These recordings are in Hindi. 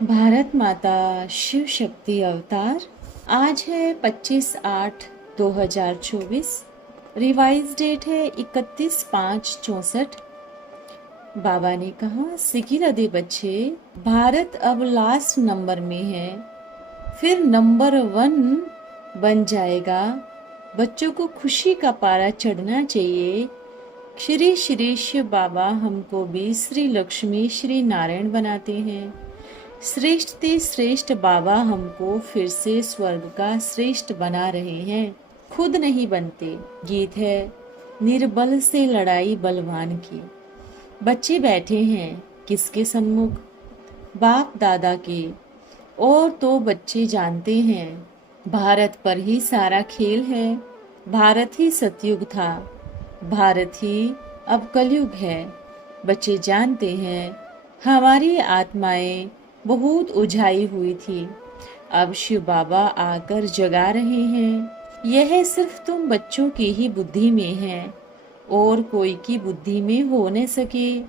भारत माता शिव शक्ति अवतार। आज है 25/8/2024। रिवाइज डेट है 31/5/64। बाबा ने कहा, सिकिला दे बच्चे, भारत अब लास्ट नंबर में है, फिर नंबर 1 बन जाएगा। बच्चों को खुशी का पारा चढ़ना चाहिए। श्री श्री शिव बाबा हमको भी श्री लक्ष्मी श्री नारायण बनाते हैं। श्रेष्ठ ते श्रेष्ठ बाबा हमको फिर से स्वर्ग का श्रेष्ठ बना रहे हैं, खुद नहीं बनते। गीत है, निर्बल से लड़ाई बलवान की। बच्चे बैठे हैं किसके सम्मुख? बाप दादा के। और तो बच्चे जानते हैं भारत पर ही सारा खेल है। भारत ही सतयुग था, भारत ही अब कलयुग है। बच्चे जानते हैं हमारी आत्माएं बहुत उलझाई हुई थी, अब शिव बाबा आकर जगा रहे हैं। यह सिर्फ तुम बच्चों की ही बुद्धि में है, और कोई की बुद्धि में हो न सके।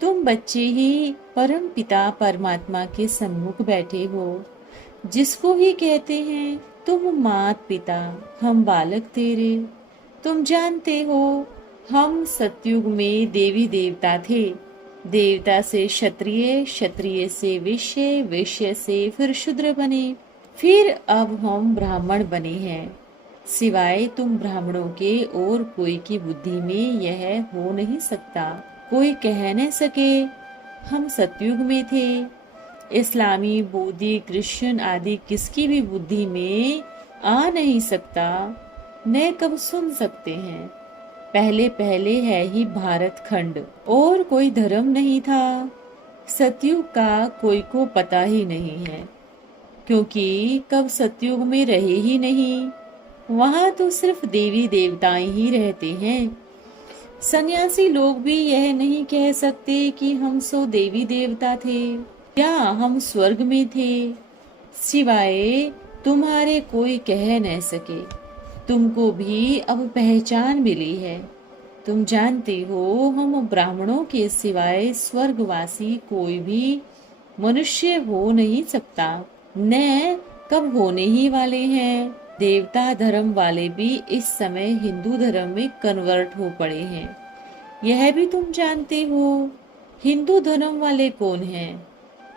तुम बच्चे ही परम पिता परमात्मा के सम्मुख बैठे हो, जिसको ही कहते हैं तुम मात पिता, हम बालक तेरे। तुम जानते हो हम सतयुग में देवी देवता थे, देवता से क्षत्रिय, क्षत्रिय से वैश्य, वैश्य से फिर शूद्र बने, फिर अब हम ब्राह्मण बने हैं। सिवाय तुम ब्राह्मणों के और कोई की बुद्धि में यह हो नहीं सकता। कोई कह न सके हम सतयुग में थे। इस्लामी, बौद्धी, क्रिश्चियन आदि किसकी भी बुद्धि में आ नहीं सकता, न कब सुन सकते हैं। पहले पहले है ही भारत खंड, और कोई धर्म नहीं था। सतयुग का कोई को पता ही नहीं है, क्योंकि कब सतयुग में रहे ही नहीं। वहां तो सिर्फ देवी देवताएं ही रहते हैं। सन्यासी लोग भी यह नहीं कह सकते कि हम सो देवी देवता थे या हम स्वर्ग में थे। सिवाय तुम्हारे कोई कह न सके। तुमको भी अब पहचान मिली है। तुम जानते हो हम ब्राह्मणों के सिवाय स्वर्गवासी कोई भी मनुष्य हो नहीं सकता, न कब होने ही वाले हैं। देवता धर्म वाले भी इस समय हिंदू धर्म में कन्वर्ट हो पड़े हैं, यह भी तुम जानते हो। हिंदू धर्म वाले कौन हैं,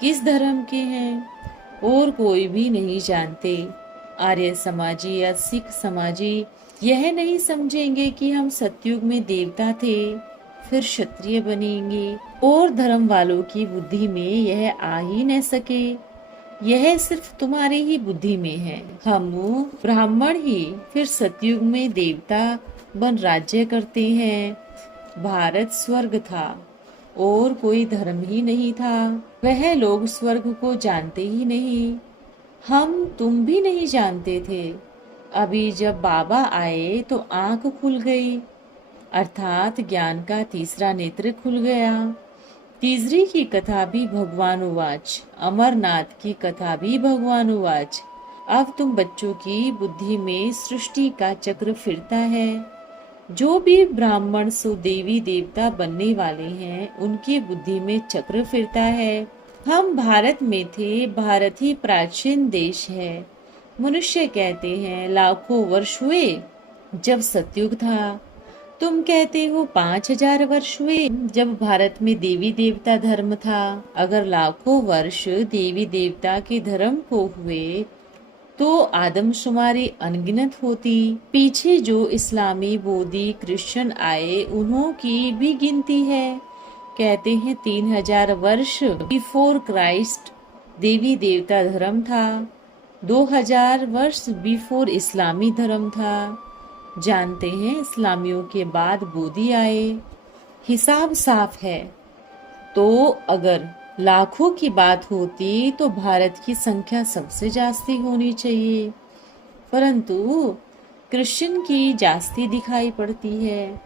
किस धर्म के हैं, और कोई भी नहीं जानते। आर्य समाजी या सिख समाजी यह नहीं समझेंगे कि हम सतयुग में देवता थे, फिर क्षत्रिय बनेंगे, और धर्म वालों की बुद्धि में यह आ ही न सके। यह सिर्फ तुम्हारी ही बुद्धि में है। हम ब्राह्मण ही फिर सतयुग में देवता बन राज्य करते हैं। भारत स्वर्ग था और कोई धर्म ही नहीं था। वह लोग स्वर्ग को जानते ही नहीं, हम तुम भी नहीं जानते थे। अभी जब बाबा आए तो आंख खुल गई, अर्थात ज्ञान का तीसरा नेत्र खुल गया। तीसरी की कथा भी भगवान उवाच, अमरनाथ की कथा भी भगवान उवाच। अब तुम बच्चों की बुद्धि में सृष्टि का चक्र फिरता है। जो भी ब्राह्मण सो देवी देवता बनने वाले हैं, उनकी बुद्धि में चक्र फिरता है। हम भारत में थे, भारत ही प्राचीन देश है। मनुष्य कहते हैं लाखों वर्ष हुए जब सतयुग था। तुम कहते हो 5000 वर्ष हुए जब भारत में देवी देवता धर्म था। अगर लाखों वर्ष देवी देवता के धर्म को हुए तो आदमशुमारी अनगिनत होती। पीछे जो इस्लामी, बौद्धी, क्रिश्चियन आए उन्हों की भी गिनती है। कहते हैं 3000 वर्ष बिफोर क्राइस्ट देवी देवता धर्म था, 2000 वर्ष बिफोर इस्लामी धर्म था। जानते हैं इस्लामियों के बाद बौद्धी आए। हिसाब साफ है। तो अगर लाखों की बात होती तो भारत की संख्या सबसे जास्ती होनी चाहिए, परंतु क्रिश्चियन की जास्ती दिखाई पड़ती है,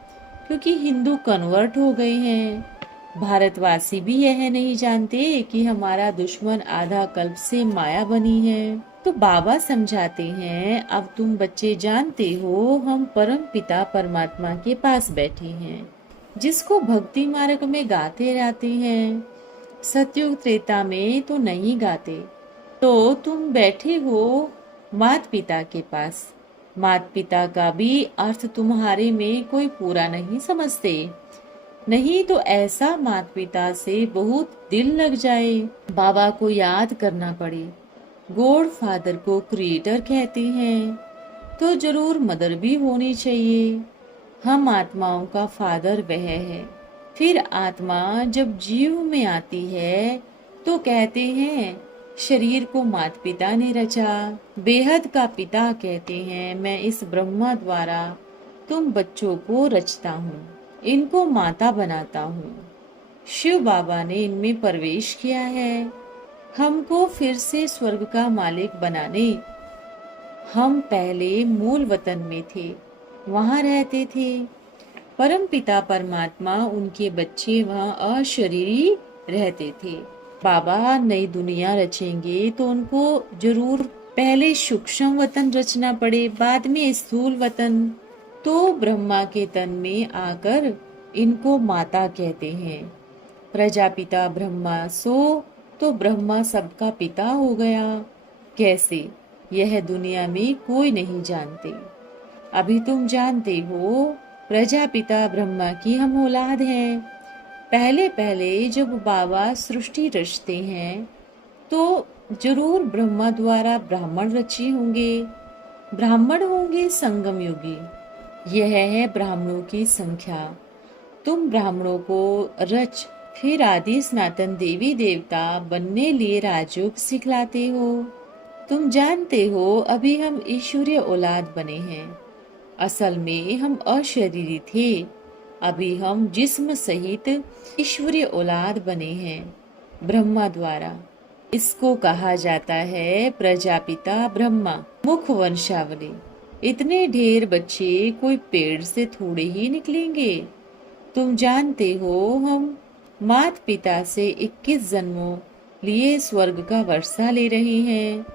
क्योंकि हिंदू कन्वर्ट हो गए हैं। भारतवासी भी यह नहीं जानते कि हमारा दुश्मन आधा कल्प से माया बनी है। तो बाबा समझाते हैं, अब तुम बच्चे जानते हो हम परम पिता परमात्मा के पास बैठे हैं, जिसको भक्ति मार्ग में गाते रहते हैं। सतयुग त्रेता में तो नहीं गाते। तो तुम बैठे हो मात पिता के पास। मात पिता का भी अर्थ तुम्हारे में कोई पूरा नहीं समझते। नहीं तो ऐसा मात पिता से बहुत दिल लग जाए, बाबा को याद करना पड़े, गॉड फादर को क्रिएटर कहते हैं, तो जरूर मदर भी होनी चाहिए। हम आत्माओं का फादर वह है। फिर आत्मा जब जीव में आती है तो कहते हैं शरीर को मात पिता ने रचा। बेहद का पिता कहते हैं मैं इस ब्रह्मा द्वारा तुम बच्चों को रचता हूँ, इनको माता बनाता हूँ। शिव बाबा ने इनमें प्रवेश किया है हमको फिर से स्वर्ग का मालिक बनाने। हम पहले मूल वतन में थे, वहां रहते थे। परम पिता परमात्मा उनके बच्चे वहां अशरीरी रहते थे। बाबा नई दुनिया रचेंगे तो उनको जरूर पहले सूक्ष्म वतन रचना पड़े, बाद में स्थूल वतन। तो ब्रह्मा के तन में आकर इनको माता कहते हैं। प्रजापिता ब्रह्मा सो तो ब्रह्मा सबका पिता हो गया। कैसे, यह दुनिया में कोई नहीं जानते। अभी तुम जानते हो प्रजापिता ब्रह्मा की हम औलाद हैं। पहले पहले जब बाबा सृष्टि रचते हैं तो जरूर ब्रह्मा द्वारा ब्राह्मण रचे होंगे। ब्राह्मण होंगे संगम युगी। यह है ब्राह्मणों की संख्या। तुम ब्राह्मणों को रच फिर आदि सनातन देवी देवता बनने लिए राजयोग सिखलाते हो। तुम जानते हो अभी हम ईश्वरीय औलाद बने हैं। असल में हम अशरीरी थे, अभी हम जिस्म सहित ईश्वरीय औलाद बने हैं ब्रह्मा द्वारा। इसको कहा जाता है प्रजापिता ब्रह्मा मुख वंशावली। इतने ढेर बच्चे कोई पेड़ से थोड़े ही निकलेंगे। तुम जानते हो हम मात पिता से 21 जन्मों लिए स्वर्ग का वर्षा ले रहे हैं।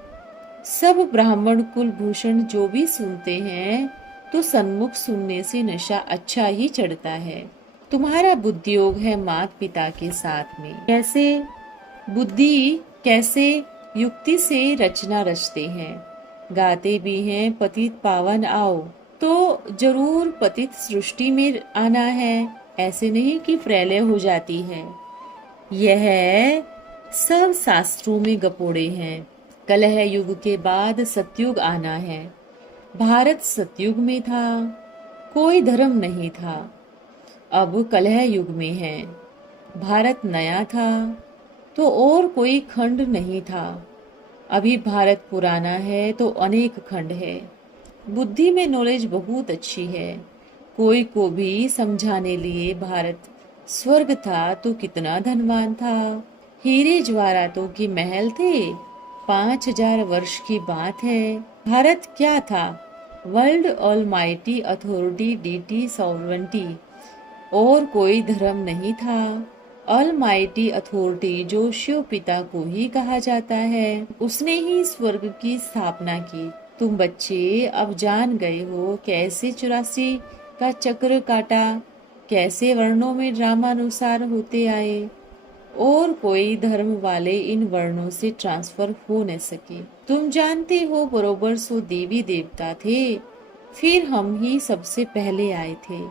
सब ब्राह्मण कुलभूषण जो भी सुनते हैं तो सन्मुख सुनने से नशा अच्छा ही चढ़ता है। तुम्हारा बुद्धियोग है मात पिता के साथ में। कैसे बुद्धि, कैसे युक्ति से रचना रचते हैं। गाते भी हैं पतित पावन आओ, तो जरूर पतित सृष्टि में आना है। ऐसे नहीं कि प्रलय हो जाती है। यह सब शास्त्रों में गपोड़े हैं। कलह युग के बाद सतयुग आना है। भारत सतयुग में था, कोई धर्म नहीं था। अब कलह युग में है। भारत नया था तो और कोई खंड नहीं था। अभी भारत पुराना है तो अनेक खंड है। बुद्धि में नॉलेज बहुत अच्छी है। कोई को भी समझाने लिए भारत स्वर्ग था तो कितना धनवान था। हीरे ज्वारातों की महल थे। 5000 वर्ष की बात है। भारत क्या था? World almighty authority deity sovereignty. और कोई धर्म नहीं था। ऑलमाइटी अथॉरिटी जो शिव पिता को ही कहा जाता है, उसने ही स्वर्ग की स्थापना की। तुम बच्चे अब जान गए हो कैसे 84 का चक्र काटा, कैसे वर्णों में ड्रामानुसार होते आए और कोई धर्म वाले इन वर्णों से ट्रांसफर हो न सके। तुम जानते हो बरोबर 100 देवी देवता थे, फिर हम ही सबसे पहले आए थे।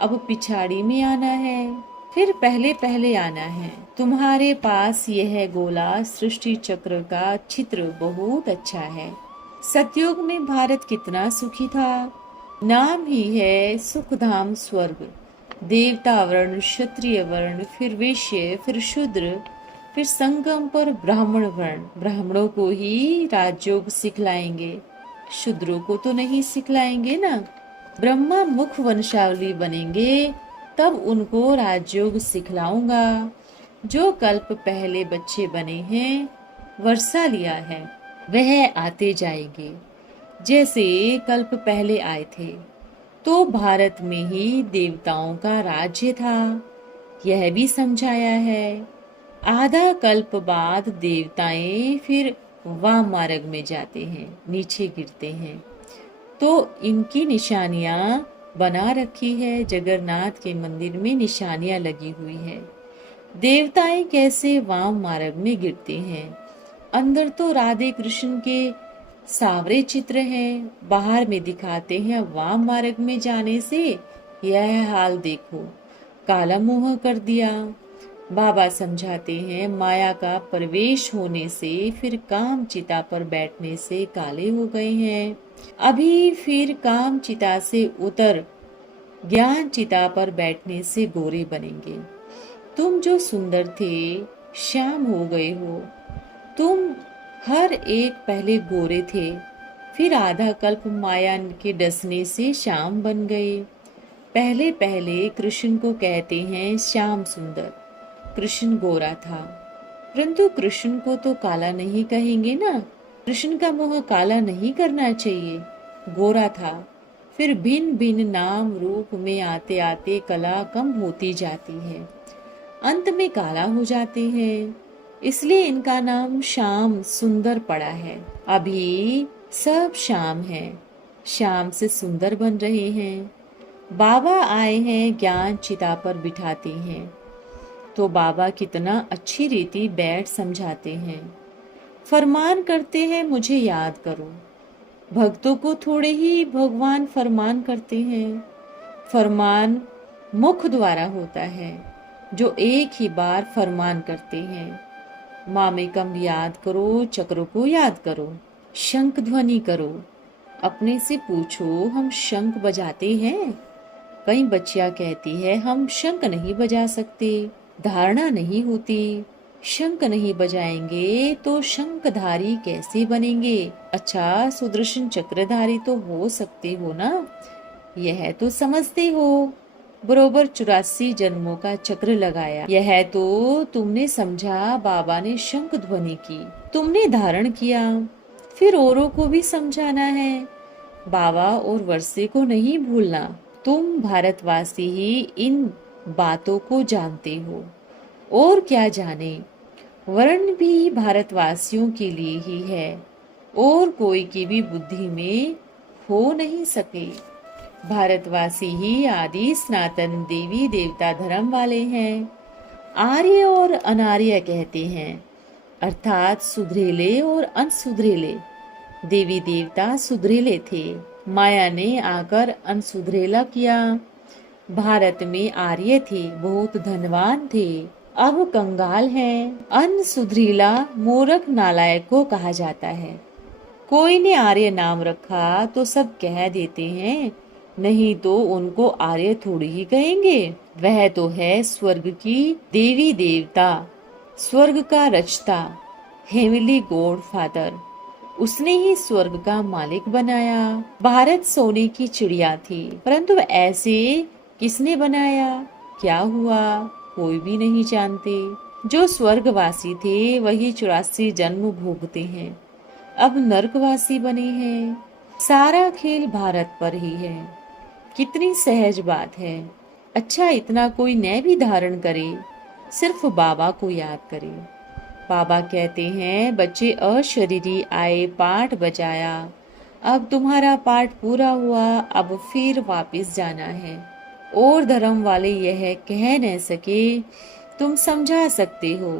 अब पिछाड़ी में आना है, फिर पहले पहले आना है। तुम्हारे पास यह गोला सृष्टि चक्र का चित्र बहुत अच्छा है। सतयुग में भारत कितना सुखी था। नाम ही है सुखधाम स्वर्ग। देवता वर्ण, क्षत्रिय वर्ण, फिर वैश्य, फिर शूद्र, फिर संगम पर ब्राह्मण वर्ण। ब्राह्मणों को ही राजयोग सिखलाएंगे, शूद्रों को तो नहीं सिखलाएंगे ना। ब्रह्मा मुख वंशावली बनेंगे तब उनको राजयोग सिखलाऊंगा। जो कल्प पहले बच्चे बने हैं, वर्षा लिया है, वह आते जाएंगे। जैसे कल्प पहले आए थे तो भारत में ही देवताओं का राज्य था, यह भी समझाया है। आधा कल्प बाद देवताएं फिर वाम मार्ग में जाते हैं, नीचे गिरते हैं। तो इनकी निशानियां बना रखी है, जगन्नाथ के मंदिर में निशानियां लगी हुई है। देवताएं कैसे वाम मार्ग में गिरते हैं। अंदर तो राधे कृष्ण के सावरे चित्र हैं, बाहर में दिखाते हैं वाम मार्ग में जाने से यह हाल देखो, काला मुंह कर दिया। बाबा समझाते हैं माया का प्रवेश होने से, फिर काम चिता पर बैठने से काले हो गए हैं। अभी फिर काम चिता से उतर ज्ञान चिता पर बैठने से गोरे बनेंगे। तुम जो सुंदर थे श्याम हो गए हो। तुम हर एक पहले गोरे थे, फिर आधा कल्प माया के डसने से श्याम बन गए। पहले पहले कृष्ण को कहते हैं श्याम सुंदर। कृष्ण गोरा था, परंतु कृष्ण को तो काला नहीं कहेंगे ना। कृष्ण का मुंह काला नहीं करना चाहिए। गोरा था, फिर भिन्न भिन्न नाम रूप में आते आते कला कम होती जाती है, अंत में काला हो जाते हैं। इसलिए इनका नाम श्याम सुंदर पड़ा है। अभी सब श्याम है, श्याम से सुंदर बन रहे हैं। बाबा आए हैं, ज्ञान चिता पर बिठाते हैं। तो बाबा कितना अच्छी रीति बैठ समझाते हैं, फरमान करते हैं मुझे याद करो। भक्तों को थोड़े ही भगवान फरमान करते हैं। फरमान मुख द्वारा होता है, जो एक ही बार फरमान करते हैं। मामेकम याद करो, चक्र को याद करो, शंख ध्वनि करो। अपने से पूछो हम शंख बजाते हैं? कई बच्चियां कहती है हम शंख नहीं बजा सकते, धारणा नहीं होती। शंख नहीं बजाएंगे तो शंखधारी कैसे बनेंगे? अच्छा, सुदर्शन चक्रधारी तो हो सकते हो ना, यह तो समझते हो। बरोबर 84 जन्मों का चक्र लगाया, यह तो तुमने समझा। बाबा ने शंख ध्वनि की, तुमने धारण किया, फिर औरों को भी समझाना है। बाबा और वर्षे को नहीं भूलना। तुम भारतवासी ही इन बातों को जानते हो, और क्या जाने। वर्ण भी भारतवासियों के लिए ही है, और कोई की भी बुद्धि में हो नहीं सके। भारतवासी ही आदि सनातन देवी देवता धर्म वाले हैं। आर्य और अनार्य कहते हैं, अर्थात सुधरेले और अनसुधरेले। देवी देवता सुधरेले थे, माया ने आकर अनसुधरेला किया। भारत में आर्य थे, बहुत धनवान थे, अब कंगाल हैं। अनसुधरीला मूर्ख नालायक को कहा जाता है। कोई ने आर्य नाम रखा तो सब कह देते हैं, नहीं तो उनको आर्य थोड़ी ही कहेंगे। वह तो है स्वर्ग की देवी देवता, स्वर्ग का रचता, हेवनली गॉड फादर। उसने ही स्वर्ग का मालिक बनाया। भारत सोने की चिड़िया थी, परंतु ऐसे किसने बनाया, क्या हुआ, कोई भी नहीं जानते। जो स्वर्गवासी थे वही 84 जन्म भोगते हैं, अब नरकवासी बने हैं। सारा खेल भारत पर ही है। कितनी सहज बात है। अच्छा, इतना कोई न भी धारण करे, सिर्फ बाबा को याद करे। बाबा कहते हैं बच्चे अशरीरी आए, पाठ बजाया, अब तुम्हारा पाठ पूरा हुआ, अब फिर वापस जाना है। और धर्म वाले यह कह न सके, तुम समझा सकते हो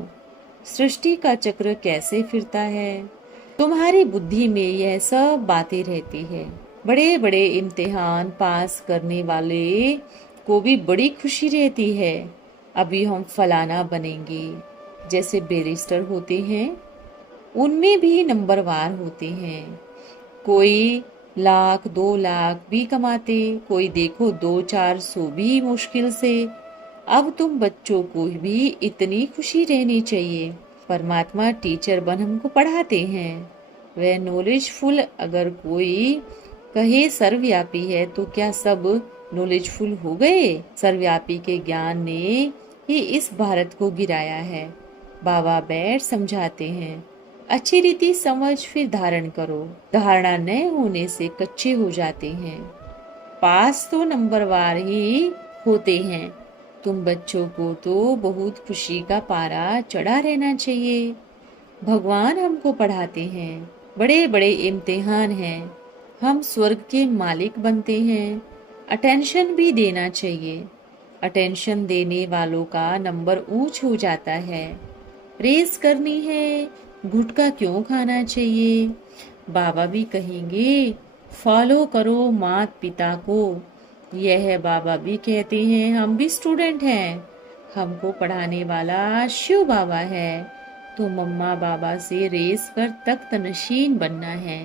सृष्टि का चक्र कैसे फिरता है। तुम्हारी बुद्धि में यह सब बातें रहती है। बड़े बड़े इम्तिहान पास करने वाले को भी बड़ी खुशी रहती है, अभी हम फलाना बनेंगे। जैसे बैरिस्टर होते हैं, उनमें भी नंबरवार होते हैं। कोई 1,00,000 2,00,000 भी कमाते, कोई देखो 200-400 भी मुश्किल से। अब तुम बच्चों को भी इतनी खुशी रहनी चाहिए। परमात्मा टीचर बन हमको पढ़ाते हैं, वह नॉलेजफुल। अगर कोई कहे सर्वव्यापी है तो क्या सब नॉलेजफुल हो गए? सर्वव्यापी के ज्ञान ने ही इस भारत को गिराया है। बाबा बैठ समझाते हैं, अच्छी रीति समझ फिर धारण करो। धारणा न होने से कच्चे हो जाते हैं। पास तो नंबरवार ही होते हैं। तुम बच्चों को तो बहुत खुशी का पारा चढ़ा रहना चाहिए। भगवान हमको पढ़ाते हैं, बड़े बड़े इम्तिहान हैं, हम स्वर्ग के मालिक बनते हैं। अटेंशन भी देना चाहिए, अटेंशन देने वालों का नंबर ऊंच हो जाता है। रेस करनी है, गुटखा क्यों खाना चाहिए? बाबा भी कहेंगे फॉलो करो माता पिता को। यह बाबा भी कहते हैं, हम भी स्टूडेंट हैं, हमको पढ़ाने वाला शिव बाबा है, तो मम्मा बाबा से रेस कर तख्त नशीन बनना है।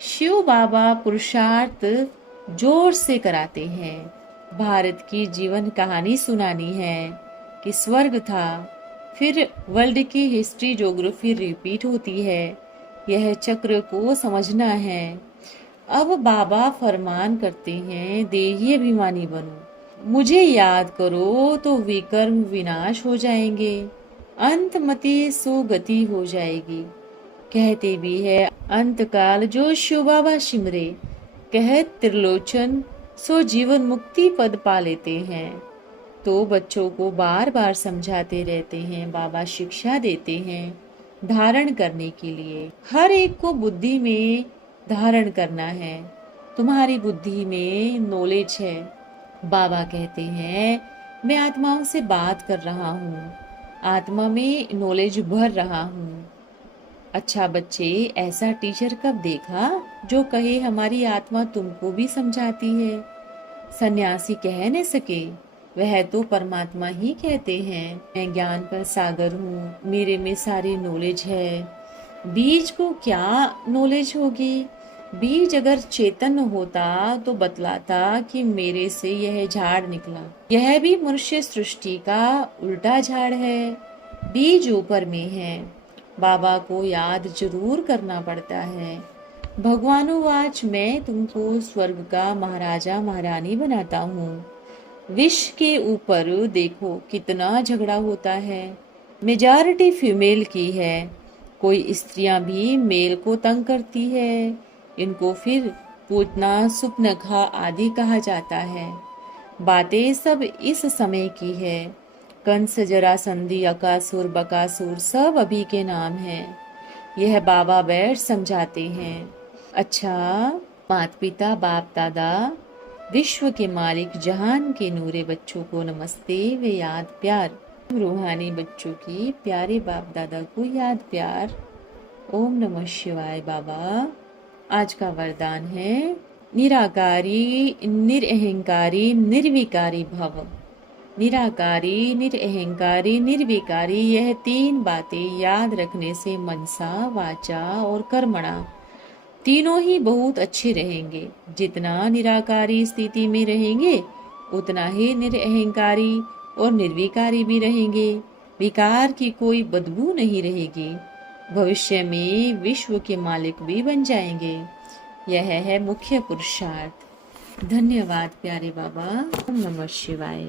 शिव बाबा पुरुषार्थ जोर से कराते हैं। भारत की जीवन कहानी सुनानी है कि स्वर्ग था, फिर वर्ल्ड की हिस्ट्री ज्योग्राफी रिपीट होती है। यह चक्र को समझना है। अब बाबा फरमान करते हैं, देही अभिमानी बनो, मुझे याद करो तो विकर्म विनाश हो जाएंगे, अंत मति सुगति हो जाएगी। कहते भी है, अंत काल जो शिव बाबा सिमरे, कह त्रिलोचन सो जीवन मुक्ति पद पा लेते हैं। तो बच्चों को बार बार समझाते रहते हैं, बाबा शिक्षा देते हैं धारण करने के लिए। हर एक को बुद्धि में धारण करना है। तुम्हारी बुद्धि में नॉलेज है। बाबा कहते हैं, मैं आत्माओं से बात कर रहा हूँ, आत्मा में नॉलेज भर रहा हूँ। अच्छा बच्चे, ऐसा टीचर कब देखा जो कहे हमारी आत्मा तुमको भी समझाती है? सन्यासी कह न सके, वह तो परमात्मा ही कहते हैं, मैं ज्ञान का सागर हूँ, मेरे में सारी नॉलेज है। बीज को क्या नॉलेज होगी? बीज अगर चेतन होता तो बतलाता कि मेरे से यह झाड़ निकला। यह भी मनुष्य सृष्टि का उल्टा झाड़ है। बीज ऊपर में है, बाबा को याद जरूर करना पड़ता है। भगवानुवाच, मैं तुमको स्वर्ग का महाराजा महारानी बनाता हूँ। विष के ऊपर देखो कितना झगड़ा होता है। मेजॉरिटी फीमेल की है, कोई स्त्रियां भी मेल को तंग करती है। इनको फिर पूतना सुपनखा आदि कहा जाता है। बातें सब इस समय की है। कंस जरासंधी अकासुर बकासुर सब अभी के नाम हैं। यह बाबा बैठ समझाते हैं। अच्छा, माता पिता बाप दादा विश्व के मालिक जहान के नूरे बच्चों को नमस्ते व याद प्यार। रूहानी बच्चों की प्यारे बाप दादा को याद प्यार। ओम नमः शिवाय। बाबा आज का वरदान है, निराकारी निरअहंकारी निर्विकारी भव। निराकारी निरअहंकारी निर्विकारी, यह 3 बातें याद रखने से मनसा वाचा और कर्मणा तीनों ही बहुत अच्छे रहेंगे। जितना निराकारी स्थिति में रहेंगे उतना ही निरअहंकारी और निर्विकारी भी रहेंगे। विकार की कोई बदबू नहीं रहेगी। भविष्य में विश्व के मालिक भी बन जाएंगे। यह है मुख्य पुरुषार्थ। धन्यवाद प्यारे बाबा। ओम नमः शिवाय।